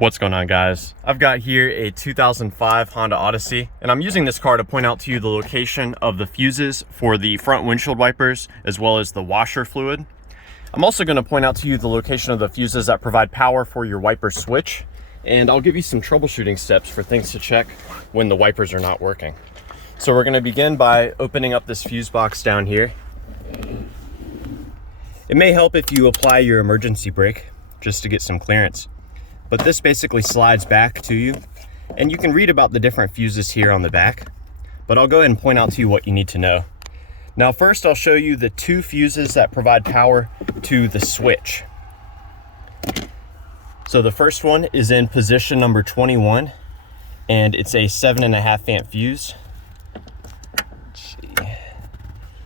What's going on, guys? I've got here a 2005 Honda Odyssey, and I'm using this car to point out to you the location of the fuses for the front windshield wipers, as well as the washer fluid. I'm also going to point out to you the location of the fuses that provide power for your wiper switch, and I'll give you some troubleshooting steps for things to check when the wipers are not working. So we're going to begin by opening up this fuse box down here. It may help if you apply your emergency brake just to get some clearance. But this basically slides back to you, and you can read about the different fuses here on the back, but I'll go ahead and point out to you what you need to know. Now first, I'll show you the two fuses that provide power to the switch. So the first one is in position number 21, and it's a 7.5 amp fuse. Let's see.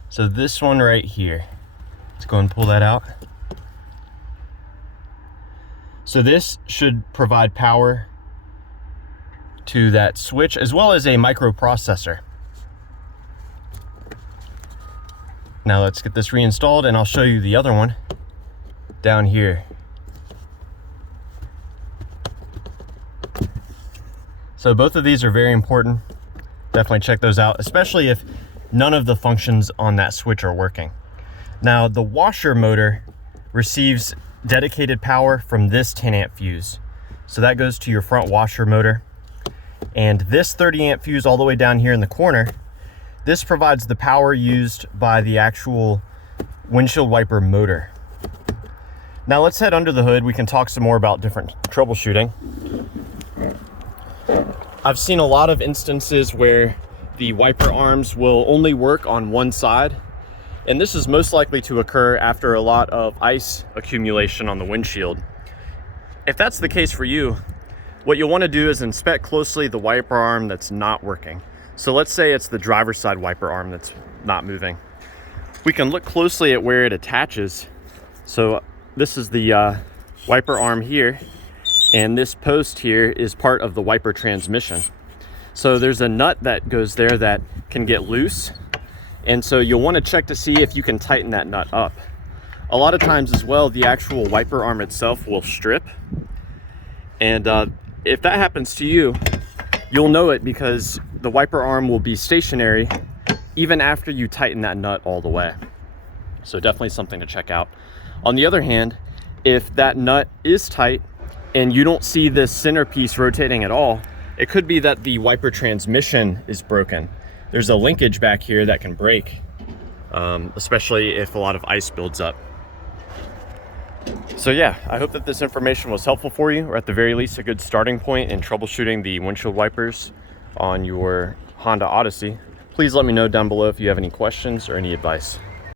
So this one right here, let's go and pull that out. So this should provide power to that switch as well as a microprocessor. Now let's get this reinstalled and I'll show you the other one down here. So both of these are very important. Definitely check those out, especially if none of the functions on that switch are working. Now the washer motor receives dedicated power from this 10 amp fuse. So that goes to your front washer motor. And this 30 amp fuse all the way down here in the corner, this provides the power used by the actual windshield wiper motor. Now let's head under the hood. We can talk some more about different troubleshooting. I've seen a lot of instances where the wiper arms will only work on one side. And this is most likely to occur after a lot of ice accumulation on the windshield. If that's the case for you, what you'll want to do is inspect closely the wiper arm that's not working. So let's say it's the driver's side wiper arm that's not moving. We can look closely at where it attaches. So this is the wiper arm here, and this post here is part of the wiper transmission. So there's a nut that goes there that can get loose. And so you'll want to check to see if you can tighten that nut up. A lot of times as well, the actual wiper arm itself will strip. And if that happens to you, you'll know it because the wiper arm will be stationary even after you tighten that nut all the way. So definitely something to check out. On the other hand, if that nut is tight and you don't see this centerpiece rotating at all, it could be that the wiper transmission is broken. There's a linkage back here that can break, especially if a lot of ice builds up. So yeah, I hope that this information was helpful for you, or at the very least a good starting point in troubleshooting the windshield wipers on your Honda Odyssey. Please let me know down below if you have any questions or any advice.